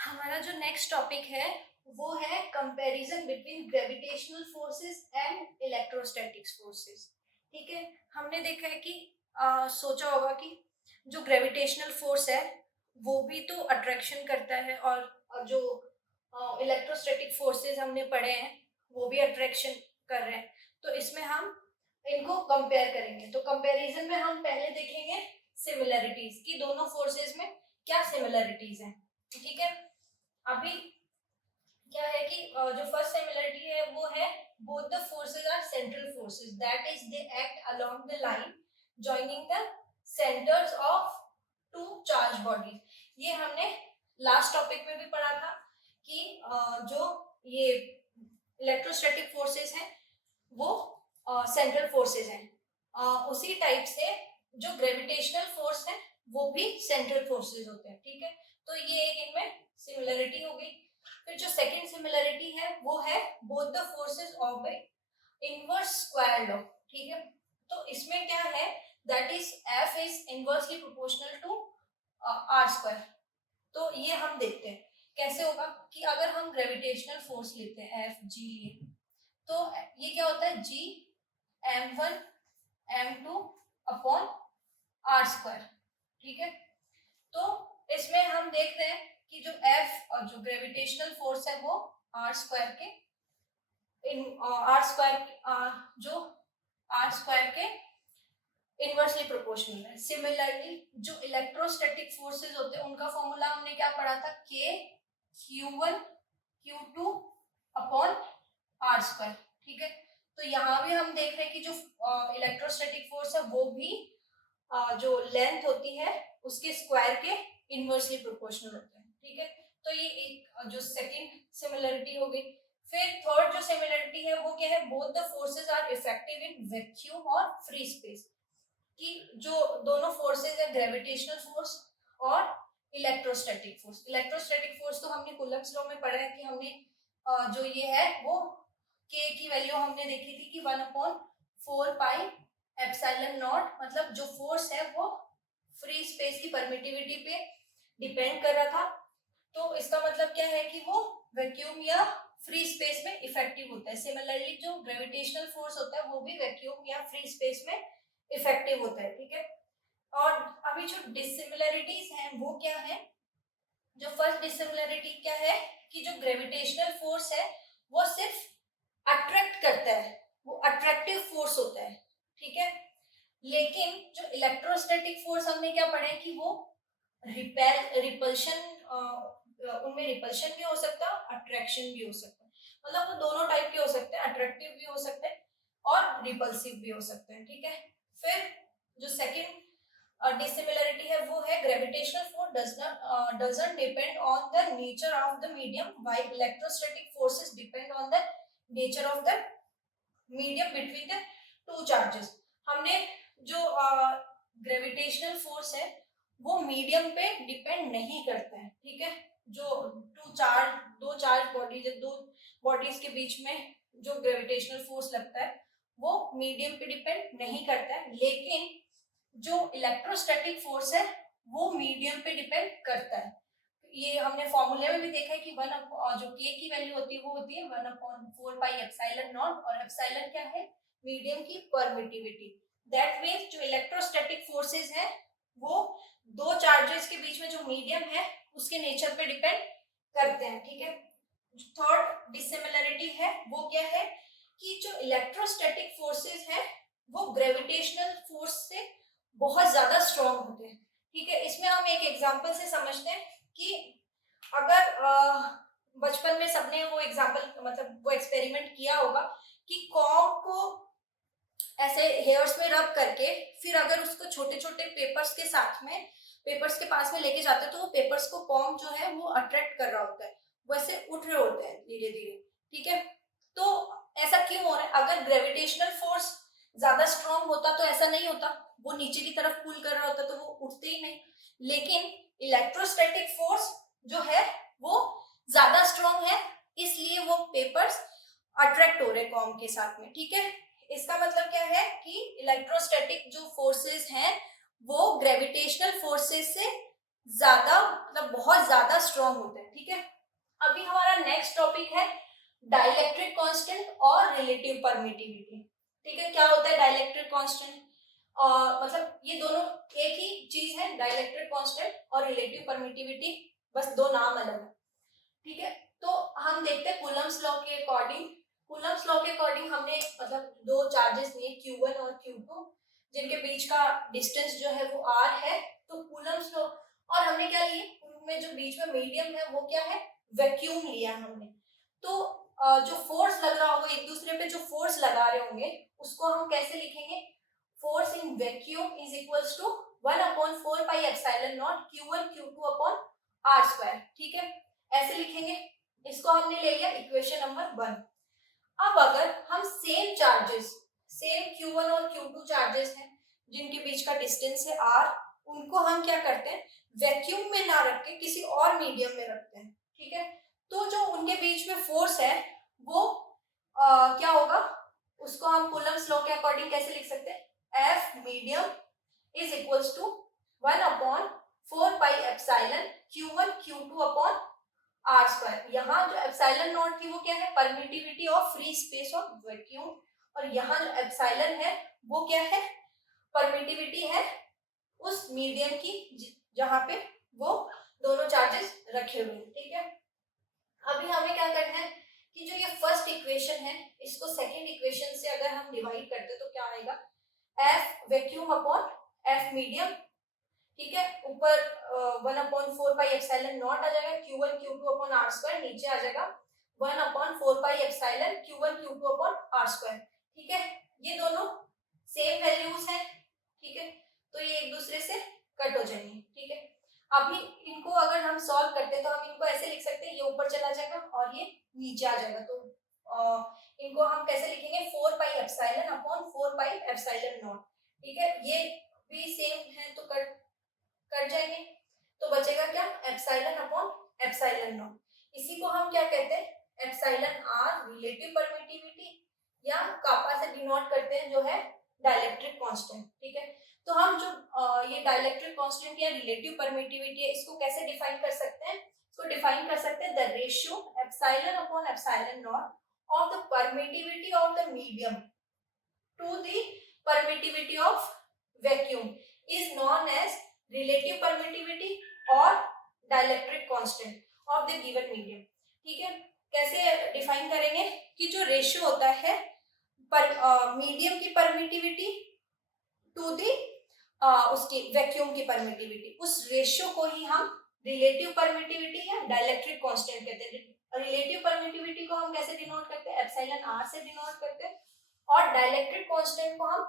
हमारा जो next topic है वो है comparison between gravitational forces and electrostatic forces. ठीक है, हमने देखा है कि सोचा होगा कि जो ग्रेविटेशनल फोर्स है वो भी तो अट्रैक्शन करता है, और जो इलेक्ट्रोस्टैटिक फोर्सेस हमने पढ़े हैं वो भी अट्रैक्शन कर रहे हैं। तो इसमें हम इनको कंपेयर करेंगे। तो कंपैरिजन में हम पहले देखेंगे सिमिलरिटीज कि दोनों फोर्सेस में क्या सिमिलरिटीज हैं। ठीक है, अभी क्या है कि जो फर्स्ट सिमिलरिटी है वो है both the forces are central forces, that is they act along the line joining the centres of two charge bodies. ये हमने लास्ट टॉपिक में भी पढ़ा था कि जो ये इलेक्ट्रोस्टैटिक फोर्सेस हैं वो सेंट्रल फोर्सेस हैं। उसी टाइप से जो ग्रेविटेशनल फोर्स है वो भी सेंट्रल फोर्सेस होते हैं। ठीक है, तो ये एक इनमें सिमिलरिटी हो गई। फिर जो सेकंड सिमिलरिटी है वो है both the forces obey inverse square law. ठीक है, तो इसमें क्या है that is F is inversely proportional to r square. तो ये हम देखते हैं कैसे होगा कि अगर हम ग्रेविटेशनल फोर्स लेते हैं एफ जी लिए, तो ये क्या होता है जी m1 m2 upon are square. ठीक है, तो इसमें हम देख रहे हैं कि जो F और जो ग्रेविटेशनल फोर्स है वो आर स्क्वायर के जो आर स्क्वायर के इनवर्सली प्रोपोर्शनल है। सिमिलरली जो इलेक्ट्रोस्टैटिक फोर्सेस होते हैं उनका फॉर्मूला हमने क्या पढ़ा था, K Q1 Q2 upon are square. ठीक है, तो यहाँ भी हम देख रहे हैं कि जो इलेक्ट्रोस्टैटिक फोर्स है वो भी जो लेंथ होती है उसके स्क्वायर के इनवर्सली प्रोपोर्शनल होते हैं। ठीक है, तो ये एक जो सेकंड सिमिलरिटी हो गई। फिर थर्ड जो सिमिलरिटी है वो क्या है, both the forces are effective in vacuum और फ्री स्पेस। कि जो दोनों फोर्सेस है ग्रेविटेशनल फोर्स और इलेक्ट्रोस्टैटिक फोर्स। इलेक्ट्रोस्टैटिक फोर्स तो हमने कूलम्ब्स लॉ में पढ़ा है कि हमने जो ये है वो k की वैल्यू हमने देखी थी कि 1/4 पाई एप्सिलॉन नॉट, मतलब जो फोर्स है वो फ्री स्पेस की परमिटिविटी पे डिपेंड कर रहा था। तो इसका मतलब क्या है कि वो वैक्यूम या फ्री स्पेस में इफेक्टिव होता है। सिमिलरली जो ग्रेविटेशनल फोर्स होता है वो भी वैक्यूम या फ्री स्पेस में इफेक्टिव होता है। ठीक है, और अभी जो डिसिमिलरिटीज हैं वो क्या है, जो फर्स्ट डिसिमिलरिटी क्या है कि जो ग्रेविटेशनल फोर्स है वो सिर्फ अट्रैक्ट करता है, वो अट्रैक्टिव फोर्स होता है। ठीक है, लेकिन जो इलेक्ट्रोस्टैटिक फोर्स हमने क्या पढ़ा है कि वो रिपल्शन, उनमें रिपल्शन भी हो सकता है, अट्रैक्शन भी हो सकता है। मतलब वो दोनों टाइप के हो सकते हैं, अट्रैक्टिव भी हो सकते हैं और रिपल्सिव भी हो सकते हैं। ठीक है, फिर जो सेकंड डिसिमिलरिटी है वो है gravitational force doesn't depend on the nature of the medium while electrostatic forces depend on the nature of the medium between the two charges। हमने जो ग्रेविटेशनल फोर्स है वो मीडियम पे डिपेंड नहीं करता है। ठीक है, जो दो चार्ज बॉडीज, दो बॉडीज के बीच में जो ग्रेविटेशनल फोर्स लगता है वो मीडियम पे डिपेंड नहीं करता है, लेकिन जो इलेक्ट्रोस्टैटिक फोर्स है वो मीडियम पे डिपेंड करता है। ये हमने फॉर्मूले में भी देखा है कि जो k की वैल्यू होती है वो होती है 1/4 पाई एप्सिलॉन नॉट, और एप्सिलॉन क्या है, मीडियम की परमिटिविटी। दैट मींस जो इलेक्ट्रोस्टैटिक फोर्सेस है वो दो चार्जेस के बीच में जो मीडियम है उसके नेचर पे डिपेंड करते हैं। ठीक है, थर्ड डिसिमिलरिटी है वो क्या है कि जो इलेक्ट्रोस्टैटिक फोर्सेस है वो ग्रेविटेशनल फोर्स से बहुत ज्यादा स्ट्रॉन्ग होते हैं। ठीक है, इसमें हम एक एग्जांपल से समझते हैं कि अगर बचपन में सबने वो एग्जांपल, मतलब वो एक्सपेरिमेंट किया होगा कि कॉर्क को ऐसे हेयर्स में रब करके फिर अगर उसको छोटे छोटे पेपर्स के साथ में, पेपर्स के पास में लेके जाते हैं तो वो पेपर्स को कॉर्क जो है वो अट्रैक्ट कर रहा होता है, वैसे उठ रहे होते हैं धीरे धीरे। ठीक है, तो ऐसा क्यों हो रहा है, अगर ग्रेविटेशनल फोर्स ज्यादा स्ट्रॉन्ग होता तो ऐसा नहीं होता, वो नीचे की तरफ पुल कर रहा होता तो वो उठते ही नहीं। लेकिन इलेक्ट्रोस्टैटिक फोर्स जो है वो ज्यादा स्ट्रॉन्ग है, इसलिए वो पेपर्स अट्रैक्ट हो रहे कॉर्क के साथ में। ठीक है, इसका मतलब क्या है कि इलेक्ट्रोस्टैटिक जो फोर्सेस हैं वो ग्रेविटेशनल फोर्सेस से ज्यादा, मतलब बहुत ज्यादा स्ट्रॉन्ग होते हैं, ठीक है। अभी हमारा नेक्स्ट टॉपिक है डाइलेक्ट्रिक कांस्टेंट और रिलेटिव परमिटिविटी, ठीक है। क्या होता है डाइलेक्ट्रिक कांस्टेंट? मतलब ये दोनों एक ही चीज है, डाइलेक्ट्रिक कांस्टेंट और रिलेटिव परमिटिविटी, बस दो नाम अलग है, ठीक है। तो हम देखते हैं कूलम्स लॉ के अकॉर्डिंग। कूलम्स लॉ के अकॉर्डिंग हमने मतलब दो चार्जेस लिए Q1 और Q2, जिनके बीच का डिस्टेंस जो है वो R है। तो कूलम्स लॉ, और हमने क्या लिए, उनमें जो बीच में मीडियम है वो क्या है, वैक्यूम लिया हमने। तो जो फोर्स लग रहा होगा एक दूसरे पे, जो फोर्स लगा रहे होंगे उसको हम कैसे लिखेंगे, force in vacuum is equals to 1/4 pi epsilon naught Q1 Q2 upon R square, ठीक है, ऐसे लिखेंगे। इसको हमने ले लिया इक्वेशन नंबर 1। अब अगर हम सेम चार्जेस, सेम Q1 और Q2 चार्जेस हैं जिनके बीच का डिस्टेंस है R, उनको हम क्या करते हैं, वैक्यूम में ना रख के किसी और मीडियम में रखते हैं, ठीक है। तो जो उनके बीच में फोर्स है वो क्या होगा, उसको हम कूलम्स लॉ के अकॉर्डिंग कैसे लिख सकते हैं, F medium is equals to 1/4 pi epsilon Q1 Q2 upon R square. यहाँ जो एप्सिलॉन नॉट थी वो क्या है, permittivity of free space of vacuum, और यहाँ जो एप्सिलॉन है वो क्या है, परमिटिविटी है उस मीडियम की जहां पे वो दोनों चार्जेस रखे हुए हैं, ठीक है। अभी हमें क्या करना है कि जो ये फर्स्ट इक्वेशन है इसको सेकंड इक्वेशन से अगर हम डिवाइड करते तो क्या आएगा, F vacuum upon F medium, ठीक है। ऊपर 1/4 पाई एप्सिलॉन नॉट आ जाएगा Q1 Q2 upon R square, नीचे आ जाएगा 1/4 pi epsilon Q1 Q2 upon R square, ठीक है। ये दोनों सेम वैल्यूज हैं, ठीक है, तो ये एक दूसरे से कट हो जाएंगे, ठीक है। अभी इनको अगर हम सॉल्व करते हैं तो हम इनको ऐसे लिख सकते हैं, ये ऊपर चला जाएगा और ये नीचे आ जाएगा। तो इनको हम कैसे लिखेंगे, 4 pi epsilon upon 4 pi epsilon not, ठीक है। ये भी सेम है तो कट जाएंगे, तो बचेगा क्या, एप्सिलॉन अपॉन एप्सिलॉन नॉट। इसी को हम क्या कहते हैं, एप्सिलॉन आर रिलेटिव परमिटिविटी, या कापा से डिनोट करते हैं जो है डाइलेक्ट्रिक कांस्टेंट, ठीक है। तो हम जो ये डाइलेक्ट्रिक कांस्टेंट या रिलेटिव परमिटिविटी है इसको कैसे डिफाइन कर सकते हैं, इसको डिफाइन कर सकते हैं, the ratio epsilon upon epsilon naught of the permittivity of the medium to the permittivity of vacuum is known as relative permittivity और dielectric constant of the given medium, ठीक है। कैसे डिफाइन करेंगे कि जो रेशियो होता है पर मीडियम की परमिटिविटी टू दी उसकी वैक्यूम की परमिटिविटी, उस रेशियो को ही हम रिलेटिव परमिटिविटी या डाइलेक्ट्रिक कांस्टेंट कहते हैं। रिलेटिव परमिटिविटी को हम कैसे डिनोट करते हैं, एप्सिलॉन आर से डिनोट करते हैं, और डाइलेक्ट्रिक कांस्टेंट को हम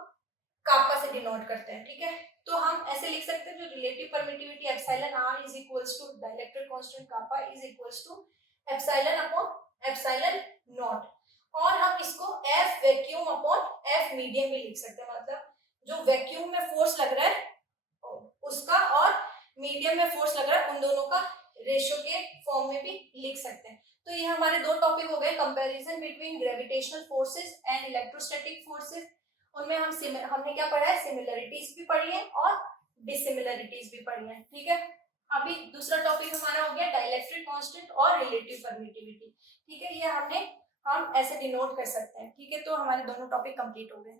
कापा से डिनोट करते हैं, ठीक है। तो हम ऐसे लिख सकते हैं, जो relative permittivity epsilon r is equals to dielectric constant kappa is equals to epsilon upon epsilon naught, और हम इसको F vacuum upon F medium भी लिख सकते हैं। मतलब जो वैक्यूम में फोर्स लग रहा है उसका और मीडियम में फोर्स लग रहा है उन दोनों का रेशियो के फॉर्म में भी लिख सकते हैं। तो ये हमारे दो टॉपिक हो गए, comparison between gravitational forces and electrostatic forces. उनमें हमने क्या पढ़ा है, सिमिलरिटीज भी पढ़ी है और डिसिमिलरिटीज भी पढ़ी है, ठीक है। अभी दूसरा टॉपिक हमारा हो गया डाइलेक्ट्रिक कांस्टेंट और रिलेटिव परमिटिविटी, ठीक है। ये हम ऐसे डिनोट कर सकते हैं, ठीक है। तो हमारे दोनों टॉपिक कंप्लीट हो गए।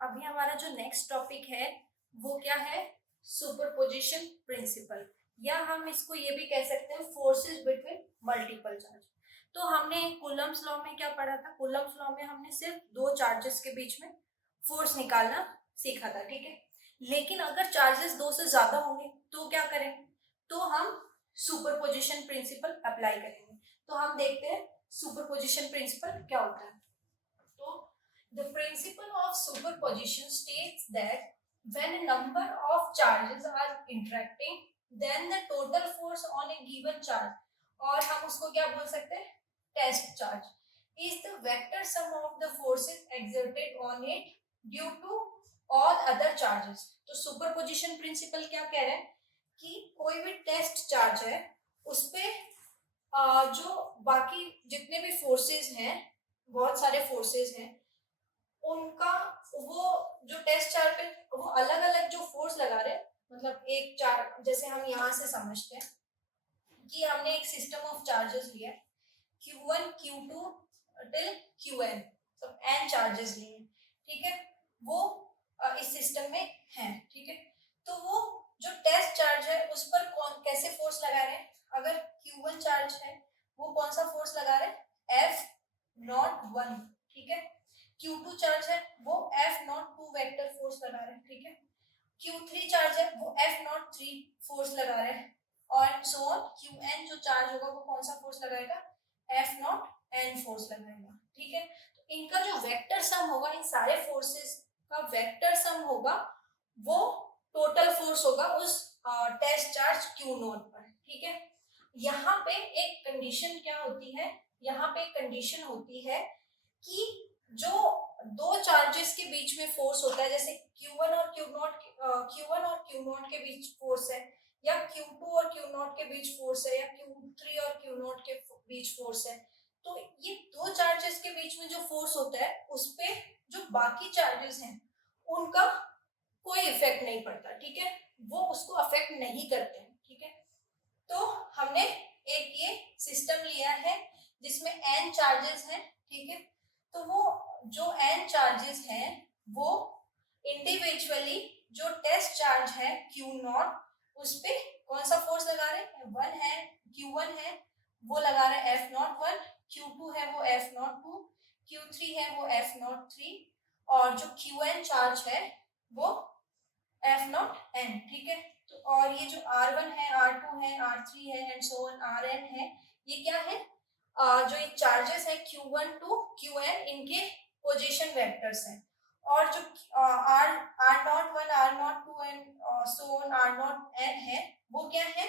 अभी हमारा जो नेक्स्ट टॉपिक है वो क्या है, सुपरपोजिशन प्रिंसिपल, या हम इसको ये भी कह सकते हैं फोर्सेस बिटवीन मल्टीपल चार्ज। तो हमने कूलम्स लॉ में क्या पढ़ा था, कूलम्स लॉ में हमने सिर्फ दो चार्जेस के बीच में फोर्स निकालना सीखा था, ठीक है। लेकिन अगर चार्जेस दो से ज्यादा होंगे तो क्या करेंगे, तो हम सुपरपोजिशन प्रिंसिपल अप्लाई करेंगे। तो हम देखते हैं सुपरपोजिशन प्रिंसिपल क्या होता है। तो the principle of superposition states that when a number of charges are interacting then the total force on a given charge, और हम उसको क्या बोल सकते हैं, test charge, is the vector sum of the forces exerted on it due to all other charges। तो superposition principle क्या कह रहे हैं कि कोई भी टेस्ट चार्ज है उस पे जो बाकी जितने भी फोर्सेस हैं, बहुत सारे फोर्सेस हैं, उनका वो जो टेस्ट चार्ज पे वो अलग अलग जो फोर्स लगा रहे हैं, मतलब एक चार्ज जैसे हम यहाँ से समझते हैं कि हमने एक सिस्टम ऑफ चार्जेस लिया है Q1 Q2 टिल Qn, सब n चार्जेस लिए, ठीक है, वो इस सिस्टम में है, ठीक है। तो वो जो टेस्ट चार्ज है उस पर कौन कैसे फोर्स लगा रहे हैं, अगर Q1 चार्ज है वो कौन सा फोर्स लगा रहे हैं, F01, ठीक है। Q2 चार्ज है वो F02 वेक्टर फोर्स लगा रहे हैं, ठीक है। Q3 चार्ज है वो F03 फोर्स लगा रहे हैं, और सो ऑन Qn जो चार्ज होगा वो कौन सा फोर्स लगाएगा, F0n फोर्स लगाएगा, ठीक है। तो इनका जो वेक्टर सम होगा, इन सारे फोर्सेस का वेक्टर सम होगा, वो टोटल फोर्स होगा उस टेस्ट चार्ज Q0 पर, ठीक है। यहाँ पे एक कंडीशन क्या होती है, यहाँ पे एक कंडीशन होती है कि जो दो चार्जेस के बीच में फोर्स होता है, जैसे Q1 और Q0 के बीच फोर्स है, या Q2 और Q0 के बीच फोर्स है, या Q3 और Q0 के बीच फोर्स है, तो ये दो चार्जेस के बीच में जो फोर्स होता है उस पे जो बाकी चार्जेस हैं उनका कोई इफेक्ट नहीं पड़ता, ठीक है, वो उसको अफेक्ट नहीं करते हैं, ठीक है। तो हमने एक ये सिस्टम लिया है जिसमें n चार्जेस हैं, ठीक है। तो वो जो n चार्जेस हैं वो इंडिविजुअली जो टेस्ट चार्ज है Q0 उस पे कौन सा फोर्स लगा रहे हैं, वन है, Q1 है वो लगा रहे हैं F01, Q2 है वो F02, Q3 है वो F03, और जो Qn चार्ज है वो F0n, ठीक है। तो और ये जो R1 है, R2 है, R3 है एंड सो ऑन Rn है, ये क्या है, जो ये चार्जेस है Q1 टू Qn, इनके पोजीशन वेक्टर्स हैं, और जो R01, R02 and so on R0n है वो क्या है,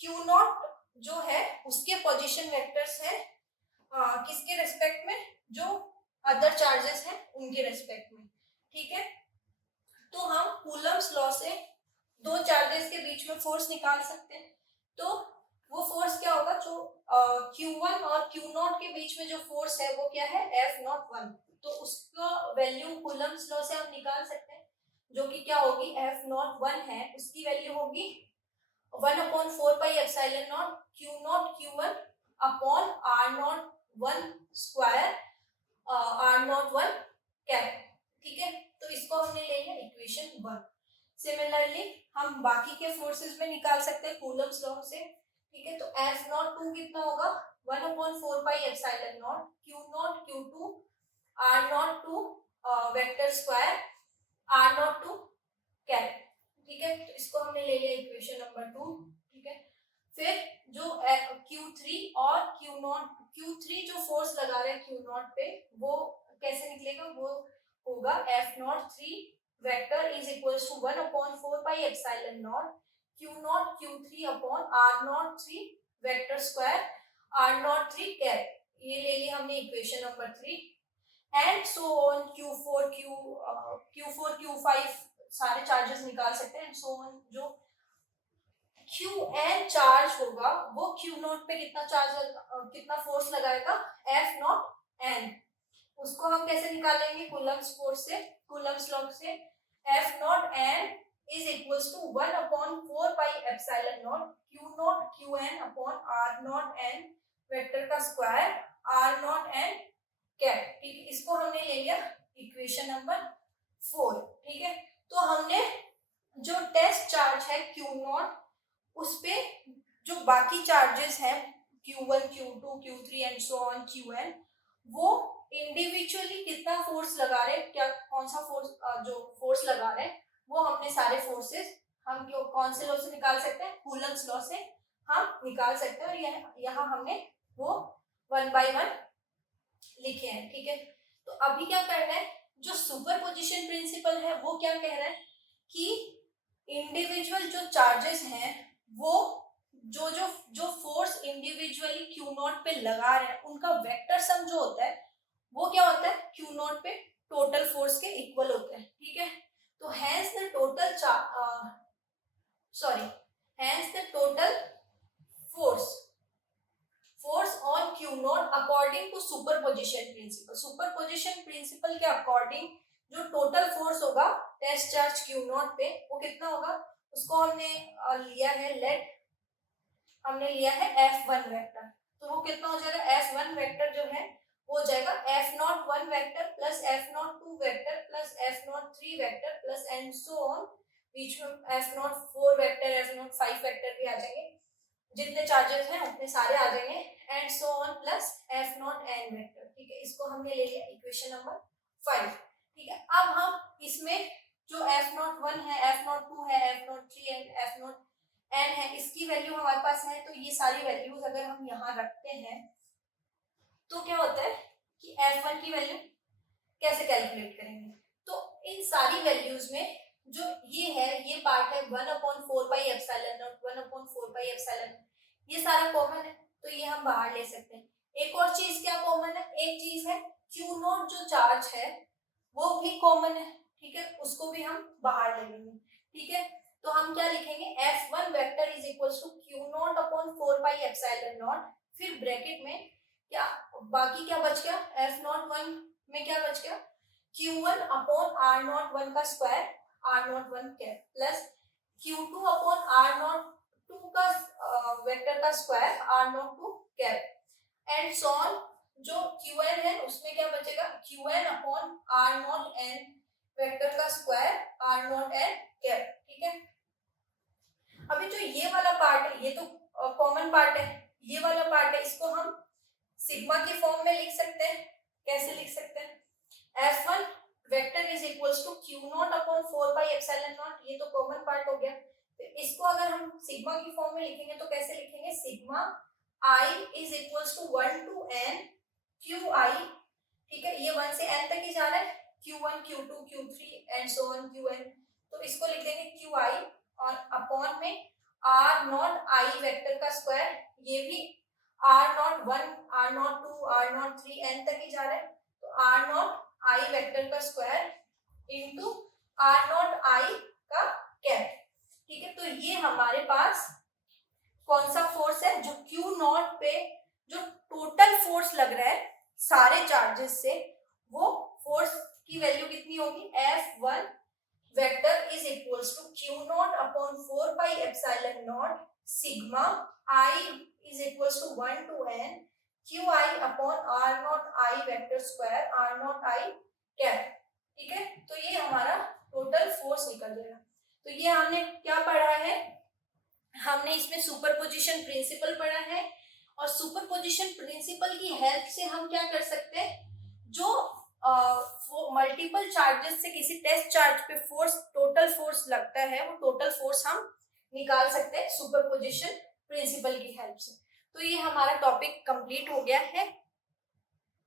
Q0 जो है उसके पोजीशन वेक्टर्स है, किसके रेस्पेक्ट में, जो अदर चार्जेस हैं उनके रेस्पेक्ट में, ठीक है। तो हम कूलम्स लॉ से दो चार्जेस के बीच में फोर्स निकाल सकते हैं, तो वो फोर्स क्या होगा, जो Q1 और Q0 के बीच में जो फोर्स है वो क्या है, F01, तो उसका वैल्यू कूलम्स लॉ से हम निकाल सकते हैं, जो कि क्या होगी, F01 है उसकी वैल्यू होगी 1/4πε0 Q0 Q1 upon R01 square R01 cap, ठीक है। तो इसको हमने ले लिया इक्वेशन 1। सिमिलरली हम बाकी के फोर्सेस में निकाल सकते हैं कूलम्स लॉ से, ठीक है। तो F02 कितना होगा, 1/4πε0 Q0 Q2 R02 vector square R02 cap, ठीक है। तो इसको हमने ले लिया इक्वेशन नंबर 2, ठीक है। फिर जो Q3 और Q3 जो फोर्स लगा रहे हैं Q0 पे वो कैसे निकलेगा, वो होगा F03 vector is equals to 1/4πε0 Q0 Q3 upon R03 vector square R03 cap, ये ले लिया हमने equation number 3, and so on Q4 Q5 सारे चार्जेस निकाल सकते हैं, सो ऑन जो Qn चार्ज होगा वो Q0 पे कितना चार्ज कितना फोर्स लगाएगा, F0n, उसको हम कैसे निकालेंगे, कूलम्स फोर्स से, कूलम्स लॉ से, F0n is equals to 1/4πε0 Q0 Qn upon R0n vector का स्क्वायर R0n कैप, ठीक है। इसको हमने ले लिया इक्वेशन नंबर 4, ठीक है। तो हमने जो टेस्ट चार्ज है Q0 उस पे जो बाकी चार्जेस हैं Q1 Q2 Q3 and so on Qn, वो इंडिविजुअली कितना फोर्स लगा रहे हैं, क्या कौन सा फोर्स जो फोर्स लगा रहे हैं, वो हमने सारे फोर्सेस हम कौन से लॉ से निकाल सकते हैं, कूलम्स लॉ से हम निकाल सकते हैं, और यहाँ हमने वो 1 by 1 लिखे हैं, ठीक है। तो अभी क्या करना है, जो सुपरपोजिशन प्रिंसिपल है वो क्या कह रहा है कि इंडिविजुअल जो चार्जेस हैं वो जो जो जो फोर्स इंडिविजुअली Q0 पे लगा रहे हैं उनका वेक्टर सम जो होता है वो क्या होता है, Q0 पे टोटल फोर्स के इक्वल होता है, ठीक है। तो hence the total force on Q0 according to superposition principle, superposition principle के अकॉर्डिंग जो टोटल फोर्स होगा टेस्ट चार्ज Q0 पे वो कितना होगा, उसको हमने लिया है, लेट हमने लिया है F1 वेक्टर, तो वो कितना हो जाएगा, F1 वेक्टर जो है वो हो जाएगा F01 vector plus F02 vector plus F03 vector plus and so on, बीच में F04 वेक्टर F05 वेक्टर भी आ जाएंगे, जितने चार्जेस हैं उतने सारे आ जाएंगे and so on plus F0n vector. ठीक है, इसको हमने ले लिया इक्वेशन नंबर 5। ठीक है, अब हम इसमें जो F01 है, F02 है, F03 है, F0n है, इसकी वैल्यू हमारे पास है, तो ये सारी वैल्यूज अगर हम यहाँ रखते हैं तो क्या होता है कि F1 की वैल्यू कैसे कैलकुलेट करेंगे, तो इन सारी वैल्यूज में जो ये है, ये पार्ट है 1/4 1/4 ये सारा कॉमन है, तो ये हम बाहर ले सकते हैं। एक और चीज क्या कॉमन है, एक चीज है Q0 जो चार्ज है वो भी कॉमन है। ठीक है, उसको भी हम बाहर ले लेंगे। ठीक है, तो हम क्या लिखेंगे, F1 vector is equals to Q0/4 फिर ब्रैकेट में क्या बाकी क्या बच गया, F01 में क्या बच गया, Q1/R01 का square R01 cap plus Q2/R02 का वेक्टर का square R02 cap and so on. जो Qn है उसमें क्या बचेगा, Qn/R0n वेक्टर का स्क्वायर R0n कैप। ठीक है, अभी जो ये वाला पार्ट है ये तो कॉमन पार्ट है, ये वाला पार्ट है इसको हम सिग्मा के फॉर्म में लिख सकते हैं। कैसे लिख सकते हैं, F1 vector is equals to Q0/4 ये तो कॉमन पार्ट हो गया, तो इसको अगर हम सिग्मा की फॉर्म में लिखेंगे तो कैसे लिखेंगे, sigma I is equals to 1 to n QI। ठीक है, ये 1 से n तक ही जा रहा है, Q1 Q2 Q3 and so on Qn, तो इसको लिख देंगे QI और अपॉन में R0I वेक्टर का स्क्वायर, ये भी R01 R02 R03 n तक ही जा रहा है, तो R0I वेक्टर का स्क्वायर इनटू R0I का कैप। ठीक है, तो ये हमारे पास कौन सा फोर्स है, जो Q0 पे जो टोटल फोर्स लग रहा है सारे चार्जेस से, वो फोर्स की वैल्यू कितनी होगी, F1 vector is equals to Q0/4 sigma I is equals to 1 to n QI/R0I vector square R0I cap. ठीक है, तो ये हमारा टोटल फोर्स निकल जाएगा। तो ये हमने क्या पढ़ा है, हमने इसमें सुपरपोजिशन प्रिंसिपल पढ़ा है, और सुपरपोजिशन प्रिंसिपल की हेल्प से हम क्या कर सकते हैं, जो मल्टीपल चार्जेस से किसी टेस्ट चार्ज पे फोर्स टोटल फोर्स लगता है, वो टोटल फोर्स हम निकाल सकते हैं सुपरपोजिशन प्रिंसिपल की हेल्प से। तो ये हमारा टॉपिक कंप्लीट हो गया है।